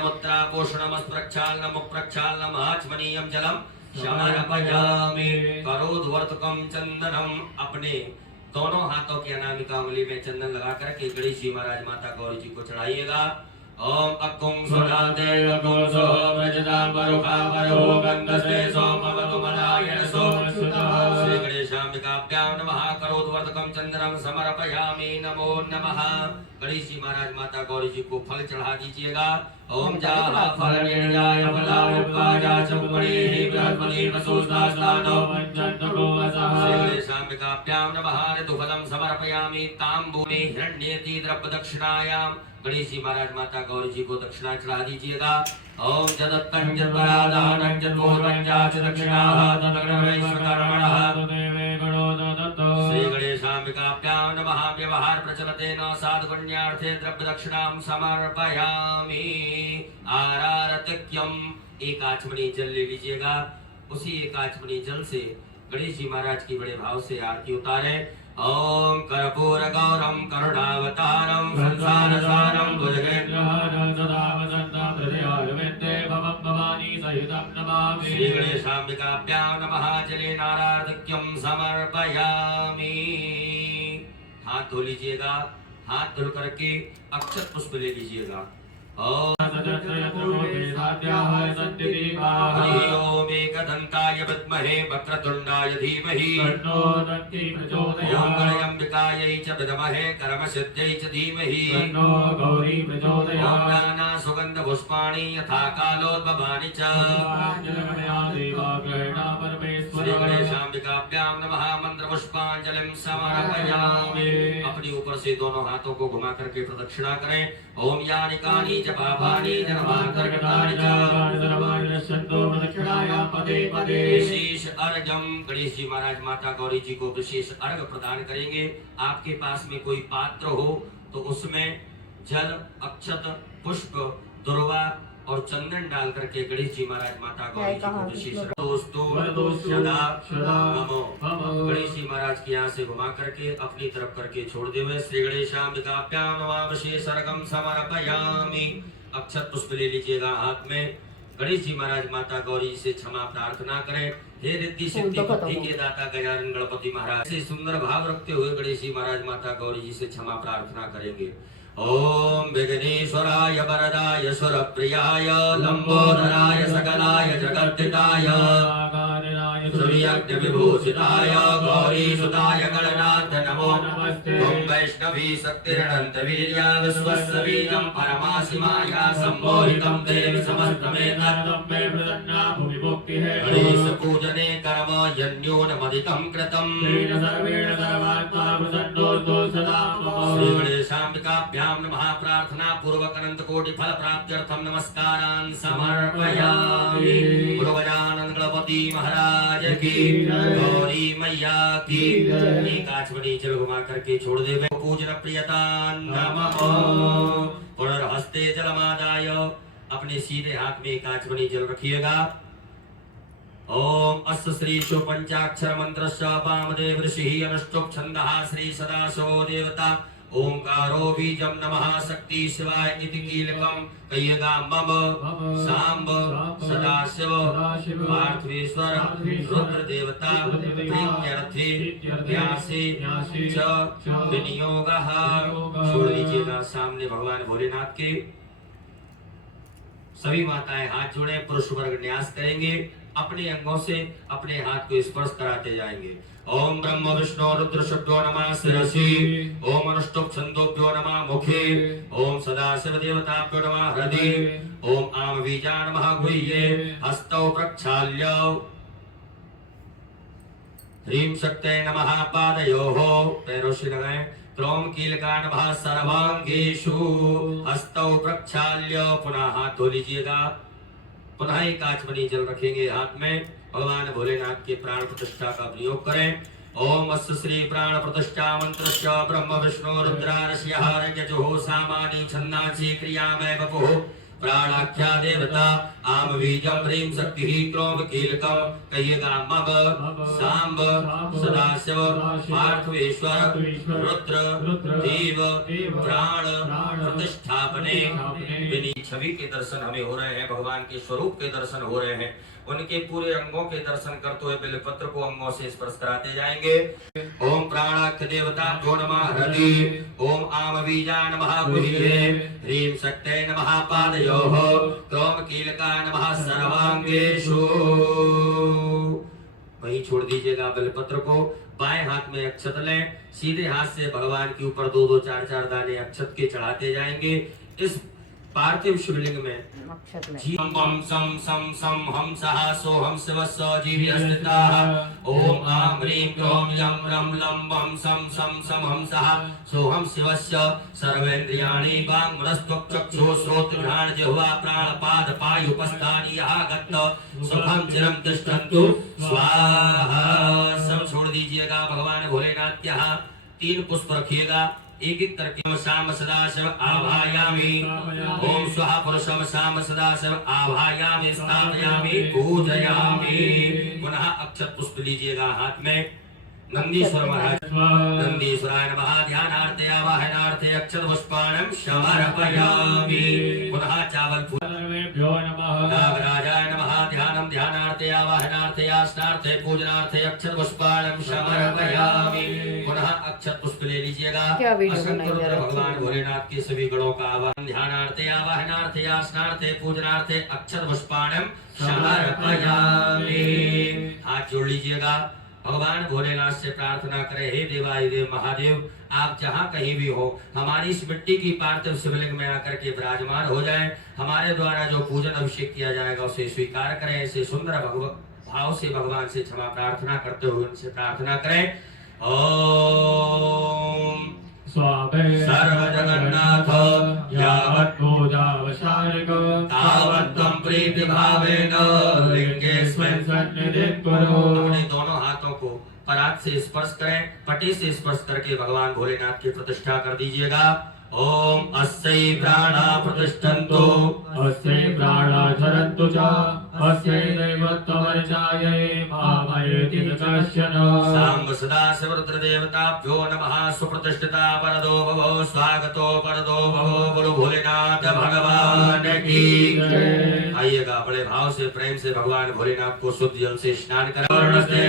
मुद्रा पोषणमस्प्रक्षालनम प्रक्षालनम आचमनीयम जलम समर्पयामि करोद्वर्तकम चंदनम। अपने दोनों हाथों की अनामिका उंगली में चंदन लगा करके गणेश जी महाराज माता गौरी जी को चढ़ाइएगा। ओम अक्कुं सोनाते अक्कुं सो व्रजदां वरुखा वरो गन्धस्ते सोमवतु मदायन सोमसुतः। श्री गणेशाम्बिकाभ्यां नमः करोद्वर्तकं चंदनं समर्पयामि नमो नमः। गणेश जी महाराज माता गौरी जी को फल चढ़ा दीजिएगा। ओम जाः फलनिर्याय फलावुपाजा चमुपणिः बृहस्पति वसुस्तास्तानो वञ्चन्तको वसः। श्री गणेशाम्बिकाभ्यां नमः ऋतुफलं समर्पयामि ताम्बूले हिरण्येति द्रव्यदक्षिणायां। गणेश जी महाराज माता गौरी जी को दक्षिणा चढ़ा दीजिएगा। ओम जदत्तं जत्परादानं जत्पूर्वं च दक्षिणाः तदग्रवैश्वकर्मणः तदेवे गणो दत्तो। श्री गणेशाम्बिकाभ्यां नमः व्यवहार प्रचलतेन साधुपुण्यार्थे द्रव्यदक्षिणां समर्पयामि। आरारतिक्यम एक आचमनी जल ले लीजिएगा। उसी एक आचमनी जल से गणेश जी महाराज की बड़े भाव से आरती उतारे। ओम कर्पूर गौरम करुणावतारम संसारसारम भुजगेन्द्रहारं सदा वसन्तं हृदयारविन्दे भवं भवानी सहितं नमामि। श्री गणेशाम्बिकाभ्यां नमः जलेन आराधिक्यं समर्पयामि। हाथ धो लीजिएगा। हाथ धुल करके अक्षत पुष्प ले लीजिएगा। ओम एकदन्ताय विद्महे वक्रतुण्डाय धीमहि तन्नो दन्ति प्रचोदयात्। ओम गणेशाम्बिकायै च विद्महे कर्मसिद्ध्यै च धीमहि तन्नो गौरी प्रचोदयात्। ओम नाना सुगन्ध पुष्पाणि यथा कालोद्भवानि च। श्री गणेशाम्बिकाभ्यां नमः मंत्र पुष्पांजलिं समर्पयामि। अपने ऊपर से दोनों हाथों को घुमा करके प्रदक्षिणा करें। ओम यानि कानि च पापानि जन्मान्तर्गतानि च सर्वाणि नश्यन्तु प्रदक्षिणायां पदे पदे। विशेष अर्घ्यं गणेश जी महाराज माता गौरी जी को विशेष अर्घ प्रदान करेंगे। आपके पास में कोई पात्र हो तो उसमें जल अक्षत पुष्प दुर्वा और चंदन डाल करके गणेश जी महाराज माता गौरी जी को विशेष गणेश जी महाराज की यहाँ से घुमा करके अपनी तरफ करके छोड़ दे हुए। श्री गणेशाम्बिकाभ्यां नमः विशेष अर्घं समर्पयामि। अक्षत पुष्प ले लीजिएगा हाथ में। गणेश जी महाराज माता गौरी जी से क्षमा प्रार्थना करें। हे रिद्धि सिद्धि बुद्धि के दाता गजानन गणपति महाराज से सुंदर भाव रखते हुए गणेश जी महाराज माता गौरी जी से क्षमा प्रार्थना करेंगे। ओम विघ्नेश्वराय वरदाय सुरप्रियाय लंबोदराय सकलाय जगद्धिताय सूर्यज्ञ विभूषिताय गौरीसुताय गणनाथ नमो नमस्ते। ओम वैष्णवी शक्तिरनंत वीर्या विश्वस्य बीजं परमासिमाया सम्मोहितं देवी समस्तमेतत् मे प्रसन्ना भूमि मुक्तिः। गणेश पूजने कर्म यन्योनमधिकं कृतं तेन सर्वेण सर्वात्मा प्रसन्नोऽस्तु सदा मम। श्री गणेशाम्बिकाभ्यां नमः प्रार्थना पूर्वक अनंत कोटि फल प्राप्त्यर्थं नमस्कारान् समर्पयामि। गजानन गणपति महाराज की गौरी मैया की। एक आचमनी जल घुमा करके छोड़ दे। पूजन प्रियता नमः। पुनर्हस्ते जलमादाय अपने सीधे हाथ में एक आचमनी जल रखिएगा। ओम अस्य श्री शो पंचाक्षर मंत्रस्य वामदेव ऋषिः अनुष्टुप् छन्दः श्री सदाशिवो देवता। ओंकारो बीजं नमः शक्ति शिवाय इति कीलकं कय्यगा मम सांब सदाशिव पार्थेश्वर रुद्र देवता प्रीत्यर्थे व्यासे च विनियोगः। छोड़ लीजिएगा सामने भगवान भोलेनाथ के। सभी माताएं हाथ जोड़े पुरुष वर्ग न्यास करेंगे। अपने अंगों से अपने हाथ को स्पर्श कराते जाएंगे। ओम ब्रह्म विष्णु रुद्र शुभ्यो नमः शिरसि। ओम अनुष्टुप् छन्दोभ्यो नमः मुखे। ओम सदाशिव देवताभ्यो नमः हृदि। ओम आम बीजा नमः गुह्ये। हस्तौ प्रक्षाल्य ह्रीं शक्तये नमः पादयोः पैरों से लगाएं। क्रोम कीलका नमः सर्वांगेषु। हस्तौ प्रक्षाल्य पुनः हाथ धो लीजिएगा। पुनः एक आचमनी जल रखेंगे हाथ में। भगवान भोलेनाथ के प्राण प्रतिष्ठा का प्रयोग करें। ओम अस्य श्री प्राण प्रतिष्ठा मंत्रस्य ब्रह्म विष्णु रुद्रारस्यः यजुः सामानि छन्दांसि क्रियामय वपुः प्राणाख्या देवता आम बीजम ह्रीं शक्ति क्रोम कीलकम कहिएगा मग सांब सदाशिव पार्थवेश्वर रुद्र देव प्राण प्रतिष्ठापने छवि के दर्शन हमें हो रहे हैं, भगवान के स्वरूप के दर्शन हो रहे हैं, उनके पूरे अंगों के दर्शन करते हुए बेलपत्र को अंगों से स्पर्श कराते जाएंगे। ओम प्राणाख्य देवताभ्यो नमः हृदि, ओम आम बीजाय नमः गुह्ये, ह्रीं शक्तये नमः पादयोः, क्रोम कीलकाय नमः सर्वांगेषु। वहीं छोड़ दीजिएगा बेलपत्र को, बाएं हाथ में अक्षत लें, सीधे हाथ से भगवान के ऊपर 2-2 4-4 दाने अक्षत के चढ़ाते जाएंगे। इस पार्थिव शिवलिंग में जीवं वं सं सं सं हंसः सोऽहं शिवस्य जीव्यस्थितः। ओम आं ह्रीं क्रों यं रं लं वं सं सं सं हंसः सोऽहं शिवस्य सर्वेन्द्रियाणि वाङ्मनस्त्वक्चक्षुः श्रोत्रघ्राण जिह्वा प्राणपाद पायुपस्थानि यः गत्त सुखं चिरं तिष्ठन्तु स्वाहा। सब छोड़ दीजिएगा, भगवान भोलेनाथ के यहाँ 3 पुष्प रखिएगा, एक करके शाम सदाशिव आभायामि, ओम स्वाहा पुरुषम शाम सदाशिव आभायामि स्थापयामि पूजयामि। पुनः अक्षत पुष्प लीजिएगा हाथ में। नंदीश्वर महाराज नंदीश्वराय नमः ध्यानार्थे आवाहनार्थे अक्षत पुष्पाणं समर्पयामि। पुनः चावल फूल नागराजाय नमः ध्यानं ध्यानार्थे आवाहनार्थे आसनार्थे पूजनार्थे अक्षत पुष्पाणं समर्पयामि। पुनः अक्षत पुष्प ले लीजिएगा। भगवान भोलेनाथ के सभी गणों का आवाहन ध्यानार्थे आवाहनार्थे आसनार्थे पूजनार्थे अक्षत पुष्पाणं समर्पयामि। हाथ जोड़ लीजिएगा, भगवान भोलेनाथ से प्रार्थना करें, हे देवाधिदेव महादेव, आप जहाँ कहीं भी हो, हमारी इस मिट्टी की पार्थिव शिवलिंग में आकर के विराजमान हो जाएं। हमारे द्वारा जो पूजन अभिषेक किया जाएगा उसे स्वीकार करें। ऐसे सुंदर भाव से भगवान से क्षमा प्रार्थना करते हुए उनसे प्रार्थना करें। ओम सर्व जगन्नाथ यावत् पूजावसानिक तावत् त्वं प्रीति भावेन लिंगेस्मिन् सन्निधिं कुरु। अपने दोनों हाथों को परात से स्पर्श करें, पटी से स्पर्श करके भगवान भोलेनाथ की प्रतिष्ठा कर दीजिएगा। ओम अस्यै प्राणा प्रतिष्ठन्तु अस्यै प्राणा धरन्तु च अस्यै दैवत्वमर्चायै मामयेति न कश्चन। साम्ब सदाशिव रुद्रदेवताभ्यो नमः। सुप्रतिष्ठिता वरदो भवो स्वागतो वरदो भवो। बोलो भोलेनाथ भगवान की जय। आइएगा, बड़े भाव से प्रेम से भगवान भोलेनाथ को शुद्ध जल से स्नान करें।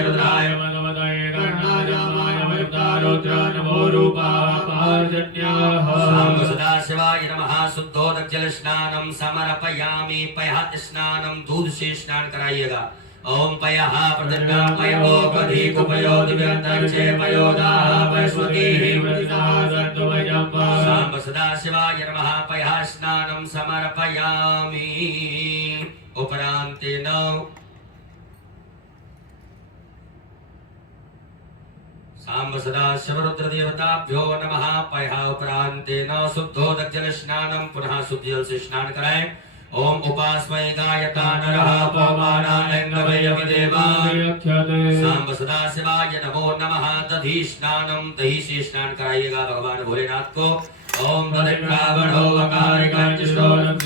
रुद्राय भगवते गणाय रुद्र नमो रूपाः पार्जन्याः। साम्ब सदाशिवाय नमः। शुद्धोदक जल स्नानम समर्पयामि। पयः स्नानम दूध से स्नान कराइएगा। ओम पयः प्रतिज्ञा पयो कधी कुपयो दिव्यंतर्चे पयोदाः वैश्वकीः प्रतिदाः सत्वयं। साम्ब सदाशिवाय नमः। पयः स्नानम समर्पयामि। उपरान्तेन साम्ब सदाशिव रुद्रदेवताभ्यो नमः। पयः उपरान्तेन शुद्धोदक जल स्नानम। पुनः शुद्ध जल से स्नान कराएं। ओम उपास्मय गायता नरः पवमानानंगवयमि देवाय। साम्ब सदाशिवाय नमो नमः। दधि स्नानम। दही से स्नान कराइएगा भगवान भोलेनाथ को। ओम दधिप्रावणो वकारिकांचशोरं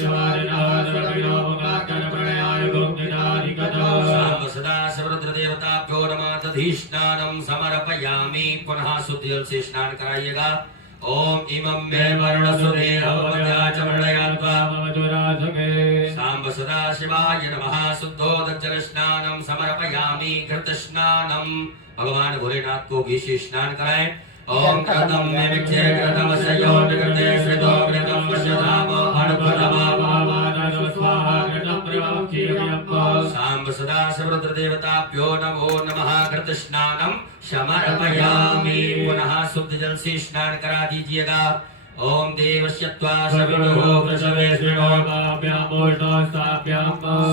साम्ब सदाशिव रुद्रदेवताभ्यो नमः। दधि स्नानम समर्पयामि। पुनः शुद्ध जल से स्नान कराइएगा। ओम इमं मे वर्णसूर्येऽवमध्याचमण्डयात्वा मम ज्वराधके। साम्ब सदाशिवाय नमः। शुद्धोदक जल स्नानम समर्पयामि। घृत स्नानम। भगवान भोलेनाथ को घी से स्नान कराएं। ओम घृतं मे विक्षे घृतमस्यो विकृते श्रितो घृतं पश्यताम अणुपदमावादानो स्वाहा घृतं प्रवक्षीयं। साम्ब सदाशिव रुद्रदेवताभ्यो नमो नमः। घृत स्नानम समर्पयामि। पुनः शुद्ध जल से स्नान करा दीजिएगा। ओम देवस्य त्वा सवितुः वृषभेश्विनो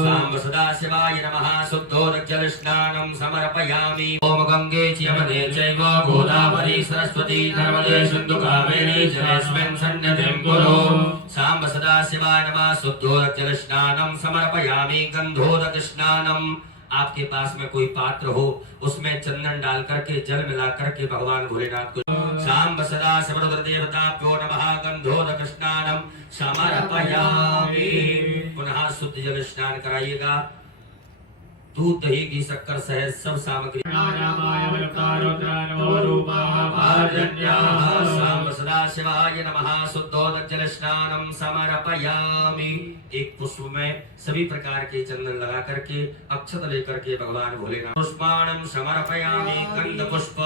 साम्ब सदाशिवाय नमः। शुद्धोदक जल स्नानम समर्पयामि। ओम गंगे च यमुने चैव गोदावरी सरस्वती नर्मदे सिन्धु कावेरी जलेस्मिन् सन्निधिं कुरु। साम्ब सदाशिवाय नमः। शुद्धोदक जल स्नानम समर्पयामि। गंधोदक स्नानम। आपके पास में कोई पात्र हो उसमें चंदन डाल करके जल मिला करके भगवान भोलेनाथ को। साम्ब सदाशिव रुद्रदेवताभ्यो नमः। गंधोदक स्नानम समर्पयामि। शुद्ध जल स्नान कराइएगा। दूध दही घी शक्कर सहित सब सामग्री सांब सदाशिवाय नमः शुद्धोदक जल स्नानम समर्पयामि। एक पुष्प में सभी प्रकार के चंदन लगा करके अक्षत लेकर के भगवान भोलेनाथ पुष्पाणम समर्पयामि। गंध पुष्प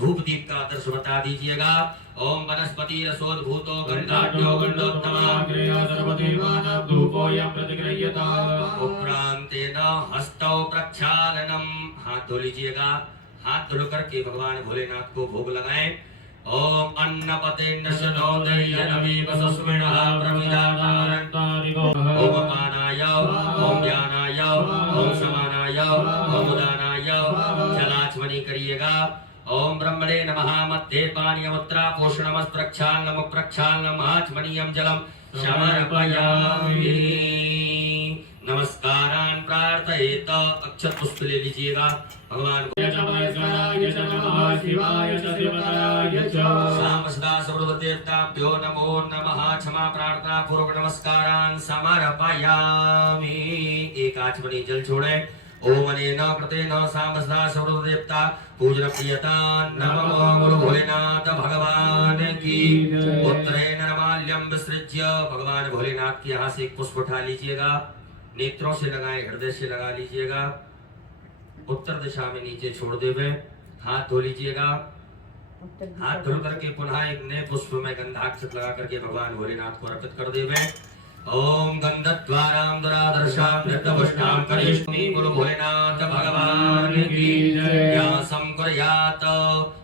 धूप दीप का आदर्श बता दीजिएगा। ओम वनस्पति रसोद्भूतो गंधाढ्यो गंधोत्तमा उपरांतेन हस्तौ प्रक्षालनम। हाथ धो लीजिएगा। हाथ धो करके भगवान भोलेनाथ को भोग लगाएं। ओम अन्नपते नशनोदयनमी वसस्मिनः प्रमिदानारंतारिगो ओम अपानाय ओम ज्ञानाय ओम समानाय ओम उदानाय जलाचमनी करिएगा। ओम ब्रह्मणे नमः मध्ये पानीयमुत्रा पोषणमस् प्रक्षालनम प्रक्षालनम आचमनीयं जलम समर्पयामि। नमस्कारान् प्रार्थयेत। अक्षत पुष्प ले लीजिएगा। भगवान शाम सदा सर्वदेवताभ्यो नमो नमः। क्षमा प्रार्थना पूर्वक नमस्कारान् समर्पयामि। एक आचमनी जल छोड़े। ओम अनेन कृतेन शाम सदा सर्वदेवता पूजन प्रियता नमो गुरु भोलेनाथ भगवान की। उत्तरेण नमाल्यम विसृज्य। भगवान भोलेनाथ के यहाँ से एक पुष्प उठा लीजिएगा। नेत्रों से लगाएं, हृदय से लगा लीजिएगा। उत्तर दिशा में नीचे छोड़ देवे। हाथ धो लीजिएगा। हाथ धो करके पुनः एक नए पुष्प में गंधाक्षत लगा करके भगवान भोलेनाथ को अर्पित कर देवे। ओम गंधद्वारां दुरादर्शां नृत्यपुष्टां करिष्यामि गुरु भोलेनाथ भगवान की न्यासं कुर्यात्।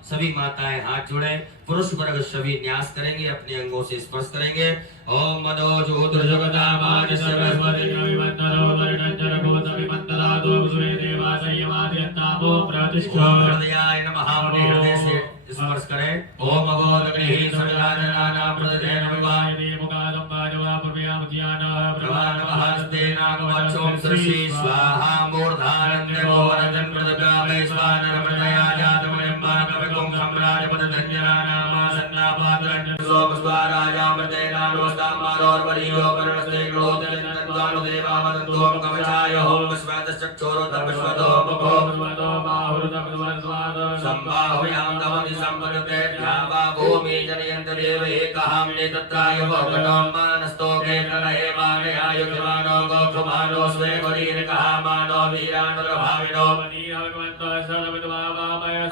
सभी माताएं हाथ जोड़े। पुरुष वर्ग सभी न्यास करेंगे, अपने अंगों से स्पर्श करेंगे। ओम मदो ज्योतिर जगदामानस्य विवन्दरो वर्णञ्जर भूतविमन्ददातो सुरे देवा संयमादयन्तामो प्रतिष्ठा। हृदयाय नमः। हृदय से स्पर्श करें। ओम अगोदग्निः समिधानानां प्रददेन विवाह देवमुखादं वाजवा पूर्वयाम ज्ञाना प्रभानवहस्ते नागवक्षों सृषि स्वाहा मूर्धानं देवो वरदं प्रदगामे स्वानर प्रदया जातमयं पाकविकुं सम्राज पदधन्यनामा सन्नापात्रं सोमस्वारायामृतेनानुस्तामारोर्वरीयो वरुणस्ते क्रोधनन्दन्वानु देवावदन्तों कवचाय होम स्वतश्चक्षुरो धर्मस्वतो मुखो स्वतो बाहुरुदमस्वाद संबाहुयां तमनि संपदते ध्यावा भूमि जनयन्त देव एकहं नेतत्राय भगवान्मानस्तोके नरहे मानयायुजमानो गोक्षमानो स्वे वरीरकः मानो वीरानुरभाविनो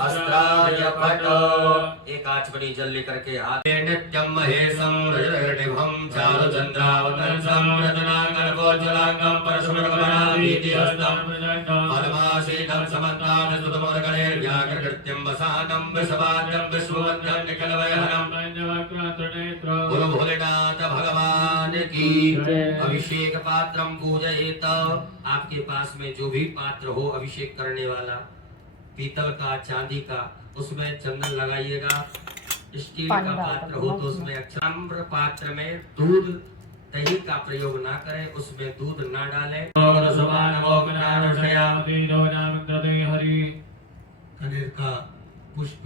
अस्त्राय पटो। एक आचमनी जल लेकर के हाथ नित्यं महेशं रजनिभं चारुचन्द्रावतंसं रत्नाकरगोज्ज्वलांगं परशुमृगमनाभीतिहस्तं पद्मासीनं समन्तां स्तुतमोदगणे व्याघ्रकृत्यं वसानं विषवाद्यं विश्ववन्द्यं निखिलवैहरं गुरु भोलेनाथ भगवान की। अभिषेक पात्रं पूजयेत। आपके पास में जो भी पात्र हो अभिषेक करने वाला, पीतल का, चांदी का, उसमें चंदन लगाइएगा। स्टील का पात्र हो तो उसमें ताम्र पात्र में दूध दही का प्रयोग ना करें, उसमें दूध ना डालें। कनेर का पुष्प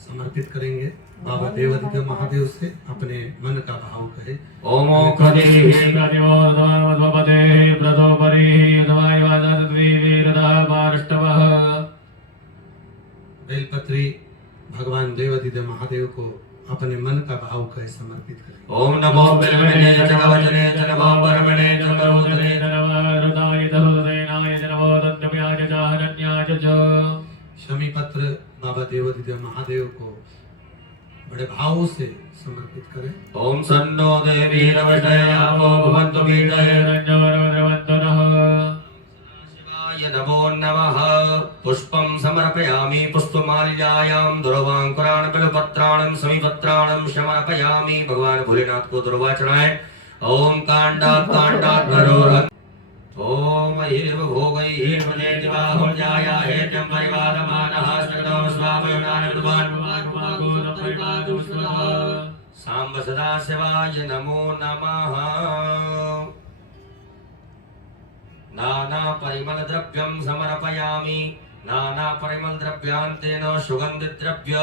समर्पित करेंगे। बाबा देवादिदेव महादेव से अपने मन का भाव कहे। ओम बेलपत्री भगवान देवादिदेव महादेव को अपने मन का भाव कहे समर्पित करें। ओम नमो बिल्वने जगवचने नमो परमणे जगवोदने नमो हृदय दरुदेनाय नमो तत्व्याज जाहरण्याज च। शमी पत्र बाबा देवादिदेव महादेव को बड़े भाव से समर्पित करें। ओम सन्नो देवी नमस्ते भवन्तु वीरये रंजवरवन्तनः शिवाय नमो नमः। पुष्पं समर्पयामि पुष्पमाल्यायां दुर्वांकुरान् बिल्वपत्राणं समीपत्राणं समर्पयामि। भगवान भोलेनाथ को दुर्वा चढ़ाएं। ओम कांडात् कांडात् नरोरः ओम हिरव भोगैः प्रदेवाहुं जायाहे जं परिवारमानः सकलं स्वामयुनान् विद्वान् सांब सदाशिवाय नमो नमः। नाना परिमल द्रव्यं समर्पयामि। नाना परिमल द्रव्यांतेन सुगंधित द्रव्य।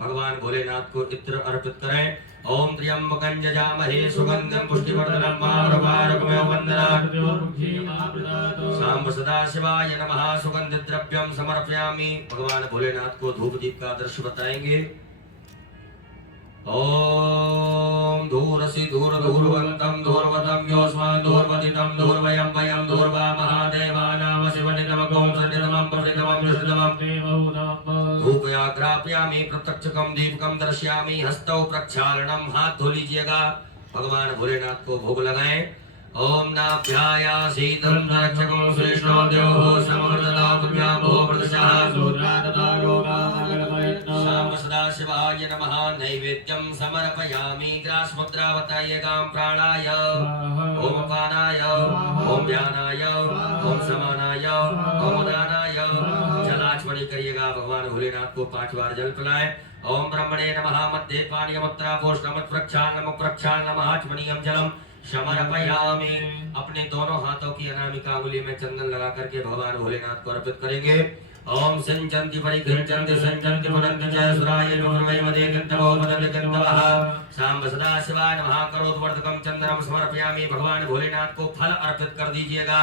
भगवान भोलेनाथ को इत्र अर्पित करें। ओम त्र्यंबकं यजामहे सुगंधिं पुष्टिवर्धनं मारुवारुकमेव वन्दनात् सांब सदाशिवाय नमः। सुगंधित द्रव्यम समर्पयामि। भगवान भोलेनाथ को धूप दीप का आदर्श बताएंगे। ओम धूरसि धूर धूर्वन्तं धूर्वतं योऽस्मान् धूर्वतितं धूर्वयं वयं धूर्वा महादेवानां शिवनितमकं सन्नितमं प्रसिद्धमं दृष्टमं धूपयाग्रापयामि। प्रत्यक्षकं दीपकं दर्शयामि। हस्तौ प्रक्षालनम, हाथ धो लीजिएगा। भगवान भोलेनाथ को भोग लगाएं। ओम नाभ्याया शीतलं रक्षकं श्रेष्ठो देवो समवर्धना पुण्याभो प्रदशः शाम सदाशिवाय नमः। नैवेद्यं समर्पयामि। ग्रासमुद्रा बताइएगा। प्राणाय ओम अपानाय ओम व्यानाय ओम समानाय ओम उदानाय जलाचमनी करिएगा। भगवान भोलेनाथ को 5 बार जल पिलाएं। ओम ब्रह्मणे नमः। मध्ये पानीयमुत्रा पोष्णमत् प्रक्षालनम प्रक्षालनम आचमनीयं जलम समर्पयामि। अपने दोनों हाथों की अनामिका अंगुली में चंदन लगा करके भगवान भोलेनाथ को अर्पित करेंगे। ओम सिंचन्ति परिगृह्णन्ति संचन्ति पुनन्ति च सुराय नोर्वै मदे गन्तवो मदे गन्तवः। सांब सदाशिवाय नमः। करोद्वर्धकं चंदनम समर्पयामि। भगवान भोलेनाथ को फल अर्पित कर दीजिएगा।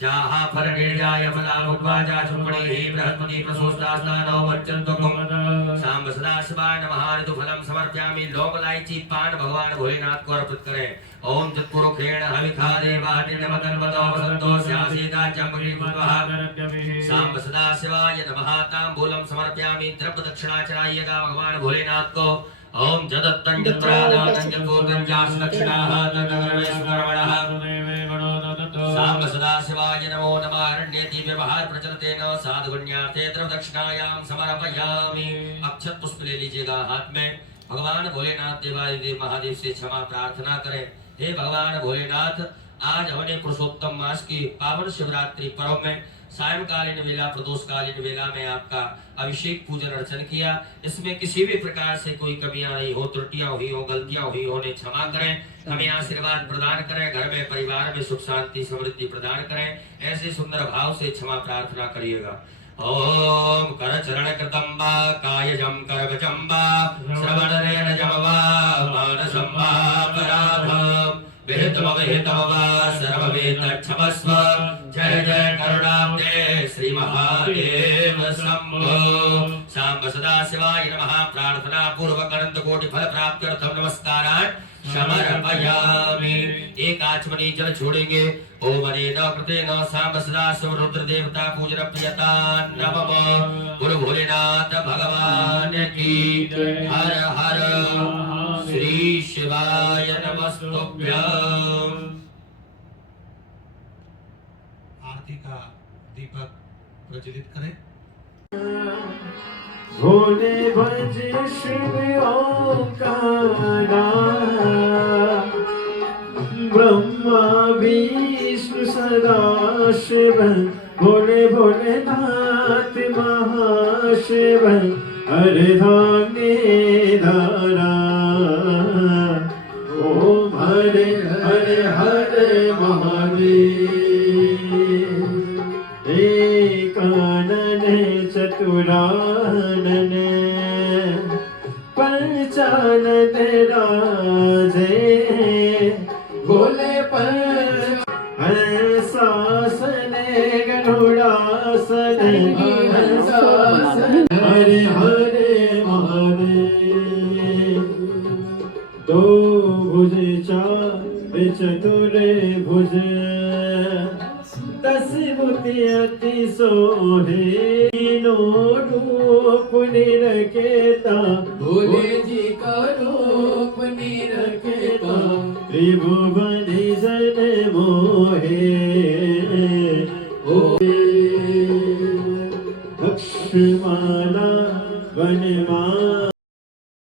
चाहा फल निर्याय फलामुद्वाजा चुम्बड़ी बृहस्पति प्रसोष्टास्तानो वच्चन्तुकुम। सांब सदाशिवाय नमः। ऋतुफलं समर्पयामि। लौंग इलायची पान भगवान भोलेनाथ को अर्पित करें। ओम तत्पुरुषेण हविखा देवादिनमतन्वतो वसन्तो स्यासीता चम्बरी भूत्वः। सांब सदाशिवाय नमः। ताम्बूलं समर्पयामि। द्रव्य दक्षिणा चढ़ाइएगा भगवान भोलेनाथ को। ओम जदत्तं जत्रादानं जगोदं जास दक्षिणाः तदगर्वेश्वरवणः। सांब सदाशिवाय नमो नमः। अरण्येति व्यवहार प्रचलतेन साधुगुण्यार्थे द्रव्य दक्षिणायां समर्पयामि। अक्षत पुष्प ले लीजिएगा हाथ में। भगवान भोलेनाथ देवादिदेव महादेव से क्षमा प्रार्थना करें। हे भगवान भोलेनाथ, आज हमने पुरुषोत्तम मास की पावन शिवरात्रि पर्व में सायंकालीन वेला प्रदोषकालीन वेला में आपका अभिषेक पूजन अर्चन किया। इसमें किसी भी प्रकार से कोई कमियां नहीं हो, त्रुटियां हुई हो, गलतियां हुई हो, उन्हें क्षमा करें। हमें आशीर्वाद प्रदान करें। घर में परिवार में सुख शांति समृद्धि प्रदान करें। ऐसे सुंदर भाव से क्षमा प्रार्थना करिएगा। ओम कर चरण कृतं वा कायजं करवचं वा श्रवणनेन जमवा मानसं वा अपराधं विहितं वा सर्ववेत्तक्षमस्व। जय जय करुणाब्दे श्री महादेव शंभो। सांब सदाशिवाय नमः। प्रार्थना पूर्वक अनंत कोटि फल प्राप्त्यर्थं नमस्कारान् समर्पयामि। एक आचमनी जल छोड़ेंगे। ओम अनेन कृतेन सांब सदाशिव रुद्र देवता पूजन प्रियता नमः। गुरु भोलेनाथ भगवान की हर हर श्री शिवाय नमस्तुभ्यं। आरती का दीपक प्रज्वलित करें। भोले भज शिव ओंकारा ब्रह्मा विष्णु सदा शिव। भोले भोलेनाथ महाशिव हरधाने धारा। ओम हरे हरे हरे महादेव। एकानन चतुरानन पंचानन राजे। भोले पर हंसासन गरुड़ासन। हरे हरे महादेव। दो भुज चार चतुर भुज 10 बुद्धि अति सोहे। तीनों रूप निरखेता भोले जी का रूप निरखेता। त्रिभुवन जन मोहे